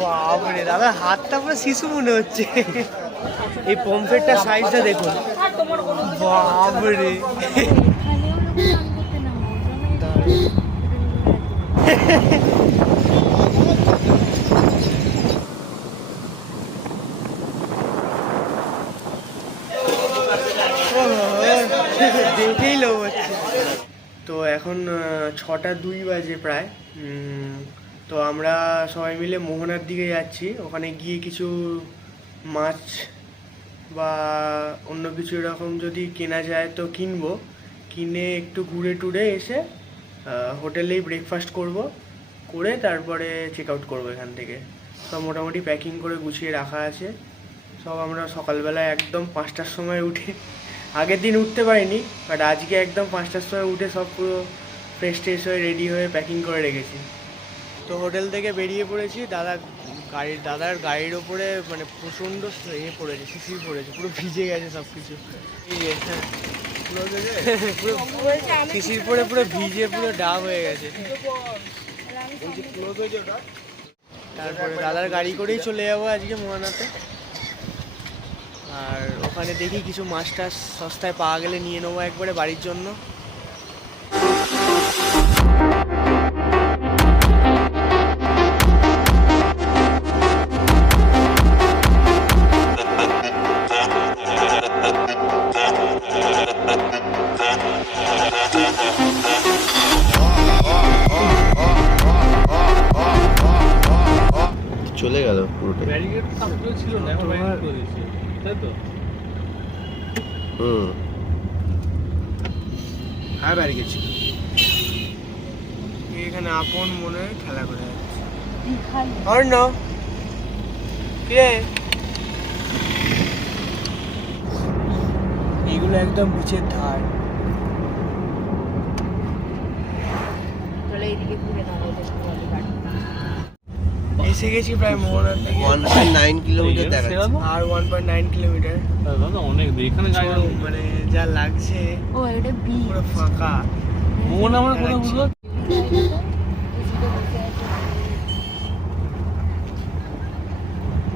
বাপরে দাদা, হাতটা পুরো শিশু মনে হচ্ছে। এই পমফ্রেটটার সাইজটা দেখুন, বাপরে। দেখেই লোভ হচ্ছে। তো এখন 6টা 2 বাজে প্রায়। তো আমরা সবাই মিলে মোহনার দিকে যাচ্ছি। ওখানে গিয়ে কিছু মাছ বা অন্য কিছু এরকম যদি কেনা যায় তো কিনবো। কিনে একটু ঘুরে টুরে এসে হোটেলেই ব্রেকফাস্ট করব, করে তারপরে চেক আউট করবো এখান থেকে। সব মোটামুটি প্যাকিং করে গুছিয়ে রাখা আছে। সব আমরা সকালবেলায় একদম 5টার সময় উঠে, আগের দিন উঠতে পারিনি, বাট আজকে একদম 5টার সময় উঠে সব পুরো ফ্রেশ ট্রেশ হয়ে রেডি হয়ে প্যাকিং করে রেখেছি। তো হোটেল থেকে বেরিয়ে পড়েছি। দাদার গাড়ির ওপরে মানে প্রচণ্ড পড়েছে, শিশির পড়েছে, পুরো ভিজে গেছে সব কিছু। পুরো শিশির পরে পুরো ভিজে পুরো ডাব হয়ে গেছে। তারপরে দাদার গাড়ি করেই চলে যাবো আজকে মোহনাতে। আর ওখানে দেখি কিছু মাছ টাছ সস্তায় পাওয়া গেলে নিয়ে নেবো একবারে বাড়ির জন্য। চলে গেল পুরোটা। ব্যারিকেড ছিল না, এখন ব্যারিকেড করে দিয়েছে, তাই তো? হ্যাঁ, ব্যারিকেড ছিল। এখানে আপন মনে খেলা করে যাচ্ছে। আর না কে এইগুলো একদম বিচের ধার। এসে গেছি প্রায় মোহনার থেকে। 1.9 কিলোমিটার দেখাচ্ছে। আর 1.9 কিলোমিটার। অনেক এখানে মানে যা লাগছে পুরো ফাঁকা। মোহনা আমার কোথাও বুঝলো।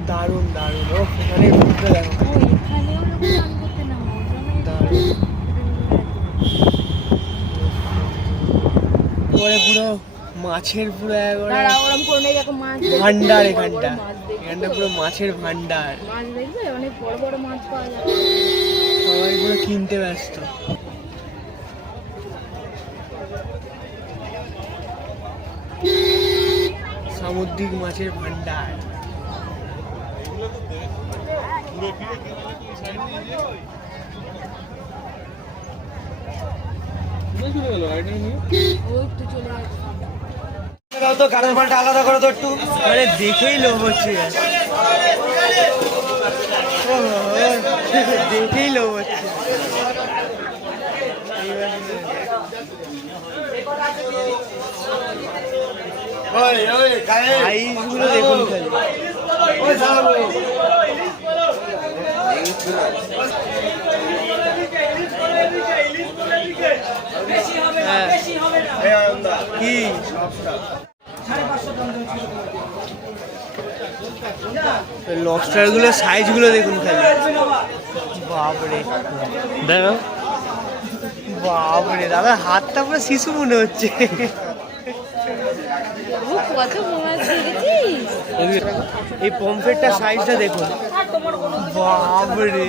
দারুণ দারুণ। ও এখানে ঘুরতে দেখো, দারুণ। পরে পুরো মাছের পুরো ভান্ডার। এখানটা পুরো মাছের ভান্ডার। সবাই পুরো কিনতে ব্যস্ত। সামুদ্রিক মাছের ভান্ডার। আলাদা করে তো একটু মানে দেখেই লোভ হচ্ছে, দেখেই লোভ হচ্ছে। সাইজগুলো দেখুন খালি। কি লবস্টার গুলো সাইজ গুলো দেখুন খালি। বাপরে দেখো, বাপরে দাদা, হাতটা পুরো শিশু মনে হচ্ছে। এই পমফ্রেটটার সাইজটা দেখুন, বাপরে।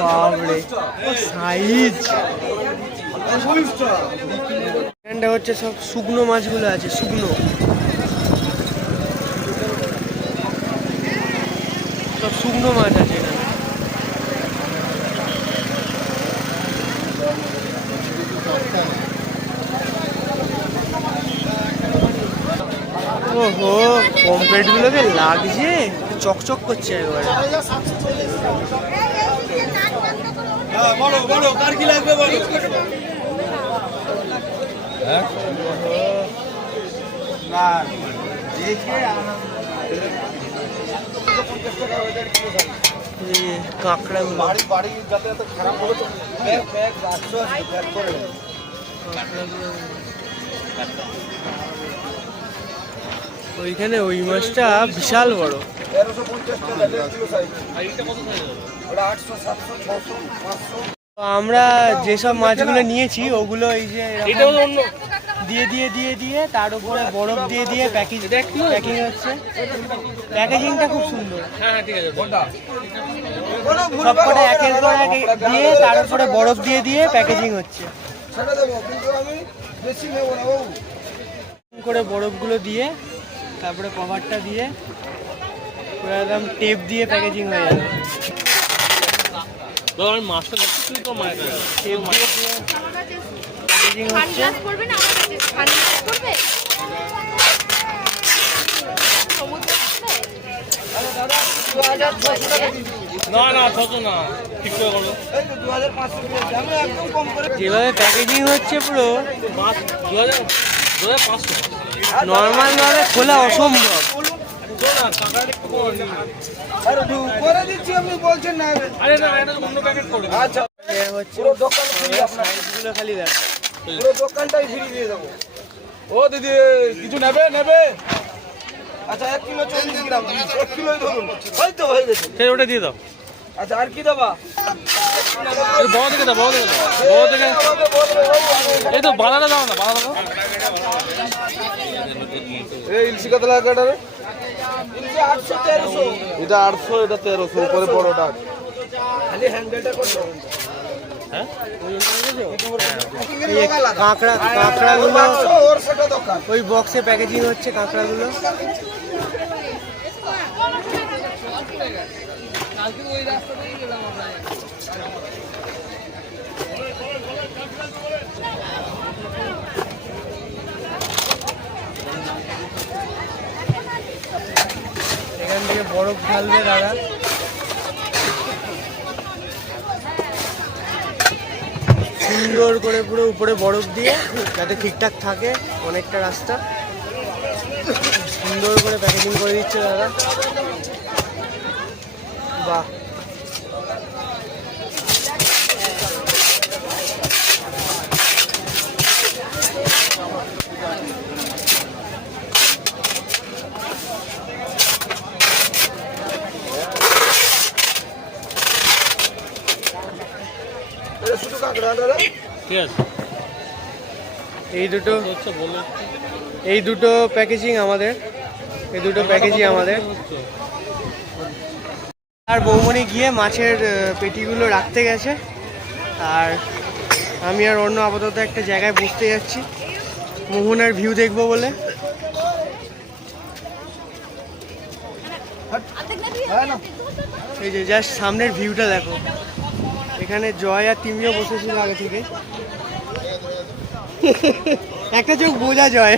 বাপরে সাইজ। এখানটা হচ্ছে সব শুকনো মাছগুলো আছে, শুকনো সব শুকনো মাছ আছে এখানে। ওহো, পমফ্রেট গুলোকে লাগছে, চকচক করছে একবারে। বলো কার কি লাগবে বলো। না দেখে এই কাঁকড়াগুলো ওইখানে ওই মাছটা বিশাল বড়। তো আমরা যেসব মাছগুলো নিয়েছি ওগুলো এই যে এরকম দিয়ে দিয়ে দিয়ে দিয়ে তার উপরে বরফ দিয়ে দিয়ে প্যাকিং হচ্ছে। প্যাকেজিংটা খুব সুন্দর। সবকটা একের পর এক দিয়ে তার উপরে বরফ দিয়ে দিয়ে প্যাকেজিং হচ্ছে। করে বরফগুলো দিয়ে তারপরে কভারটা দিয়ে পুরো একদম টেপ দিয়ে প্যাকেজিং হয়ে যাবে। আমি মাছটা দেখছি তো মায়ের টেপ দিয়ে প্যাকেজিং হচ্ছে। না না ছোট না ঠিক করে করো। যেভাবে প্যাকেজিং হচ্ছে পুরো মাছ 2500 নর্মাল ভাবে খোলা অসম্ভব। আরে না এটা অন্য প্যাকেট করে দিন। আচ্ছা এ হচ্ছে সাইজগুলো খালি দেখো। পুরো দোকানটাই ফ্রি দিয়ে দেবো। ও দিদি কিছু নেবে নেবে? আচ্ছা 1 কিলো 40 গ্রাম 1 কিলোই ধরুন। ওই তো হয়ে গেছে। সেই ওটা দিয়ে দাও। আচ্ছা আর কি দেবা? এর বড় থেকে দাও, বড় থেকে দাও, বড় থেকে। এই তো বানানা দাও না, বানানা দাও। এই ইলশি কত লাগা এটা রে? ইলশি 800 1300। এটা 800 এটা 1300 উপরে বড়টা। খালি হ্যান্ডেলটা কত? হ্যাঁ এই কাঁকড়াগুলো ওর সেটা দোকান। ওই বক্সে প্যাকেজিং হচ্ছে কাঁকড়াগুলো। এখান থেকে বরফ ঢালবে দাদা। সুন্দর করে পুরো উপরে বরফ দিয়ে যাতে ঠিকঠাক থাকে অনেকটা রাস্তা। সুন্দর করে প্যাকেজিং করে দিচ্ছে দাদা। বাহ, এটা শুধু কাঁকড়া দাদা। ঠিক আছে এই দুটো হচ্ছে বলো। এই দুটো প্যাকেজিং আমাদের, এই দুটো প্যাকেজিং আমাদের। আর বৌমনি গিয়ে মাছের পেটিগুলো রাখতে গেছে, আর আমি আর অন্য আপাতত একটা জায়গায় বসতে যাচ্ছি মোহনার ভিউ দেখবো বলে। এই যে জাস্ট সামনের ভিউটা দেখো। এখানে জয় আর তিমিও বসেছিল আগে থেকে। একটা চোখ বোঝা যায়।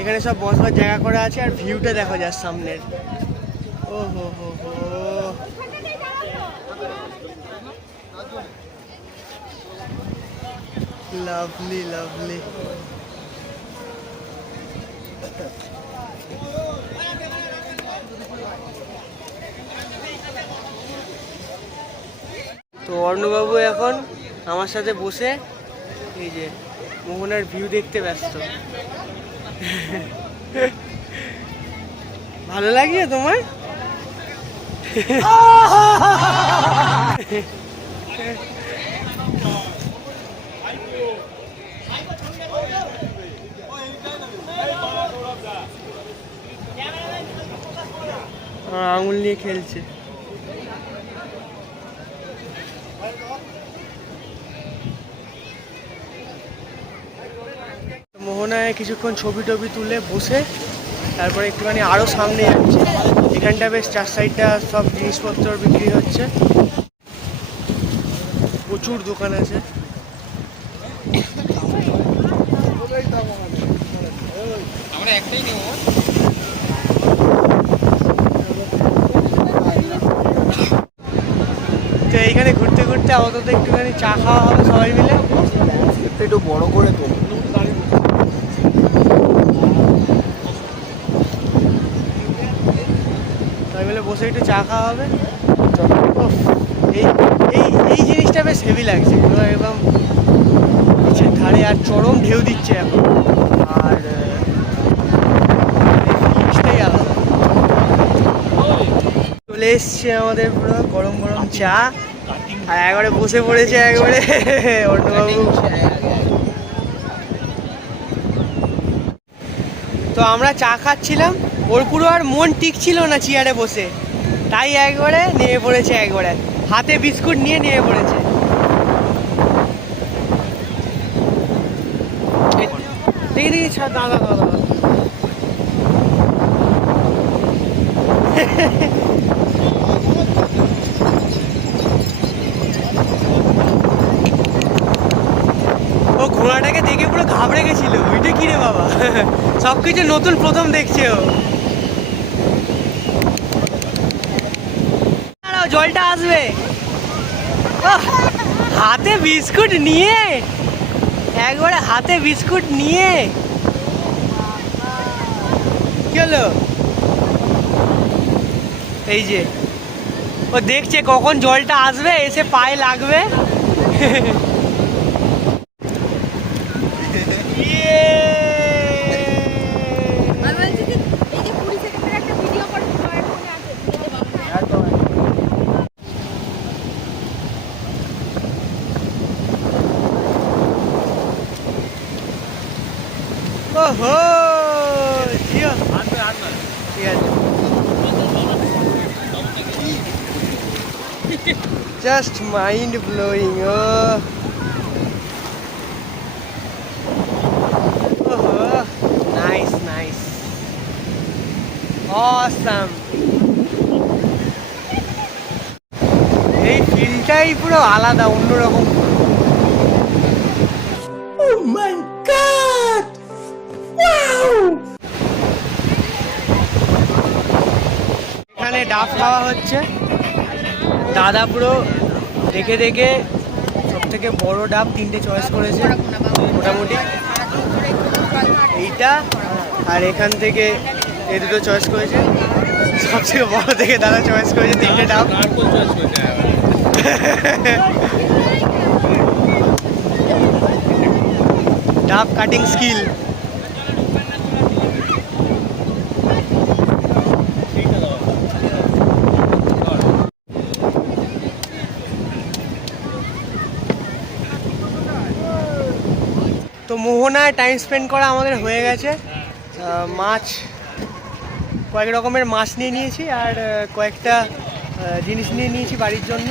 এখানে সব বসবার জায়গা করা আছে আর ভিউটা দেখো যার সামনের। ও হো হো হো, লাভলি লাভলি। তো অর্ণবাবু এখন আমার সাথে বসে এই যে মোহনার ভিউ দেখতে ব্যস্ত। ভালো লাগে তোমার? আঙুল নিয়ে খেলছে। মোহনায় কিছুক্ষণ ছবি টবি তুলে বসে তারপরে একটুখানি আরও সামনে যাচ্ছে। এখানটা বেশ চার সাইডটা সব জিনিসপত্র বিক্রি হচ্ছে, প্রচুর দোকান আছে। তো এইখানে ঘুরতে ঘুরতে আপাতত একটুখানি চা খাওয়া হবে সবাই মিলে। একটু বড় করে তোল। বসে একটু চা খাওয়া হবে। উফ, এই এই এই জিনিসটা বেশ হেভি লাগছে, পুরো একদম নিচের ধারে, আর চরম ঢেউ দিচ্ছে এখন, আর জিনিসটাই আলাদা। চলে এসছে আমাদের পুরো গরম গরম চা, আর একবারে বসে পড়েছে একবারে অর্ণবাবু। তো আমরা চা খাচ্ছিলাম, ওর পুরো আর মন টিকছিল না চেয়ারে বসে, তাই একবারে নেমে পড়েছে, একবারে হাতে বিস্কুট নিয়ে নেমে পড়েছে। দেখি দেখি দাদা দাদা ও ঘোড়াটাকে দেখে পুরো ঘাবড়ে গেছিল, ওইটা কি রে বাবা, সবকিছু নতুন প্রথম দেখছে ও। দাঁড়াও, জলটা আসবে। ওহ, হাতে বিস্কুট নিয়ে, একবারে হাতে বিস্কুট নিয়ে, কি হলো? এই যে ও দেখছে কখন জলটা আসবে, এসে পায়ে লাগবে। ওহো, জিও, ঠিক আছে। Just mind blowing. ওহো, নাইস নাইস, অসাম। এই ফিলটাই পুরো আলাদা, অন্যরকম। Oh my God! Wow! এখানে ডাব খাওয়া হচ্ছে, দাদা পুরো দেখে দেখে সব থেকে বড় ডাব 3টে চয়েস করেছে মোটামুটি, এইটা আর এখান থেকে এই দুটো চয়েস করেছে। সব থেকে বড় থেকে দাদা চয়েস করেছে 3টে ডাব। ডাব কাটিং স্কিল। তো মোহনায় টাইম স্পেন্ড করা আমাদের হয়ে গেছে। মাছ, কয়েক রকমের মাছ নিয়ে নিয়েছি, আর কয়েকটা জিনিস নিয়ে নিয়েছি বাড়ির জন্য।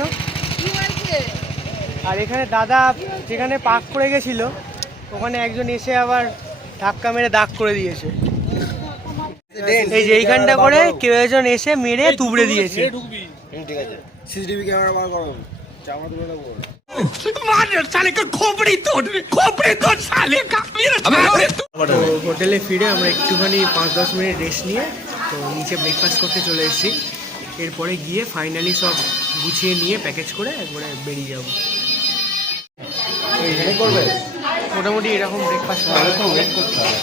আর এখানে দাদা যেখানে পার্ক করে গেছিল, ওখানে একজন এসে আবার ধাক্কা মেরে দাগ করে দিয়েছে। এই যে এইখানটা করে কেউ একজন এসে মেরে তুবড়ে দিয়েছে। ঠিক আছে, সিসিটিভি ক্যামেরা বার করো, জামা তুলে নেবো। হোটেলে ফিরে আমরা একটুখানি 5-10 মিনিট রেস্ট নিয়ে তো নিচে ব্রেকফাস্ট করতে চলে এসেছি। এরপরে গিয়ে ফাইনালি সব গুছিয়ে নিয়ে প্যাকেজ করে একবারে বেরিয়ে যাবো। করবে মোটামুটি এরকম ব্রেকফাস্ট ওয়েট করতে হবে।